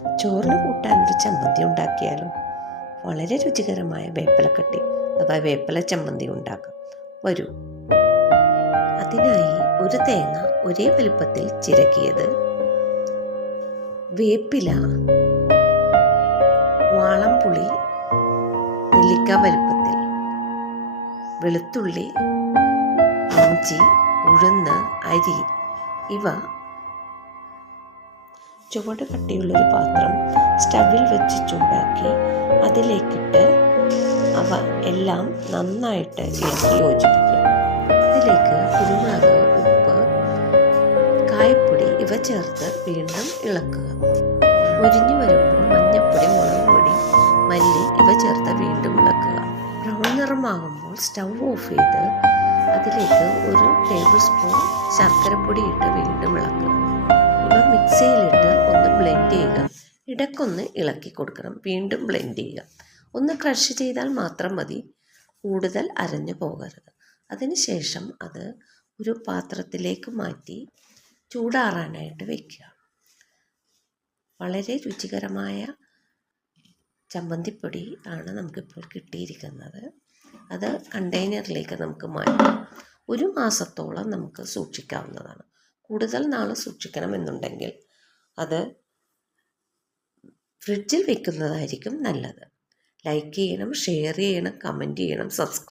ചോറിന് കൂട്ടാനൊരു ചമ്മന്തി ഉണ്ടാക്കിയാലോ? വളരെ രുചികരമായ വേപ്പിലക്കട്ടി അഥവാ വേപ്പില ചമ്മന്തി ഉണ്ടാക്കാം. വരൂ. അതിനായി ഒരു തേങ്ങ ഒരേ വലുപ്പത്തിൽ ചിരകിയത്, വേപ്പില, വാളംപുളി നെല്ലിക്ക വലുപ്പത്തിൽ, വെളുത്തുള്ളി, ഇഞ്ചി, ഉഴുന്ന്, അരി ഇവ ചുവട് കട്ടിയുള്ളൊരു പാത്രം സ്റ്റവിൽ വെച്ച് ചൂടാക്കി അതിലേക്കിട്ട് അവ എല്ലാം നന്നായിട്ട് ഇളക്കി യോജിപ്പിക്കുക. അതിലേക്ക് കുരുമുളക്, ഉപ്പ്, കായപ്പൊടി ഇവ ചേർത്ത് വീണ്ടും ഇളക്കുക. മുരിഞ്ഞു വരുമ്പോൾ മഞ്ഞൾപ്പൊടി, മുളക് പൊടി, മല്ലി ഇവ ചേർത്ത് വീണ്ടും ഇളക്കുക. ബ്രൗൺ നിറമാകുമ്പോൾ സ്റ്റൗ ഓഫ് ചെയ്ത് അതിലേക്ക് 1 ടേബിൾ സ്പൂൺ ശർക്കരപ്പൊടി ഇട്ട് വീണ്ടും ഇളക്കുക. ഇവ മിക്സിയിലിട്ട് ഒന്ന് ബ്ലെൻഡ് ചെയ്യുക. ഇടയ്ക്കൊന്ന് ഇളക്കി കൊടുക്കണം. വീണ്ടും ബ്ലെൻഡ് ചെയ്യുക. ഒന്ന് ക്രഷ് ചെയ്താൽ മാത്രം മതി, കൂടുതൽ അരഞ്ഞു പോകരുത്. അതിനുശേഷം അത് ഒരു പാത്രത്തിലേക്ക് മാറ്റി ചൂടാറാനായിട്ട് വയ്ക്കുക. വളരെ രുചികരമായ ചമ്മന്തിപ്പൊടി ആണ് നമുക്കിപ്പോൾ കിട്ടിയിരിക്കുന്നത്. അത് കണ്ടെയ്നറിലേക്ക് നമുക്ക് മാറ്റാം. 1 മാസത്തോളം നമുക്ക് സൂക്ഷിക്കാവുന്നതാണ്. കൂടുതൽ നാൾ സൂക്ഷിക്കണമെന്നുണ്ടെങ്കിൽ അത് ഫ്രിഡ്ജിൽ വെക്കുന്നതായിരിക്കും നല്ലത്. ലൈക്ക് ചെയ്യണം, ഷെയർ ചെയ്യണം, കമൻറ്റ് ചെയ്യണം, സബ്സ്ക്രൈബ്